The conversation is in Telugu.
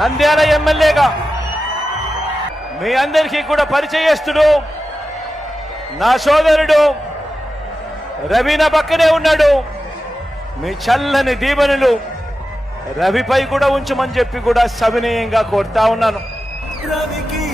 నంద్యాల ఎమ్మెల్యేగా మీ అందరికీ కూడా పరిచయస్తుడు నా సోదరుడు రవి నా పక్కనే ఉన్నాడు. మీ చల్లని దీవెనలు రవిపై కూడా ఉంచమని చెప్పి కూడా సవినయంగా కోరుతా ఉన్నాను. రవికి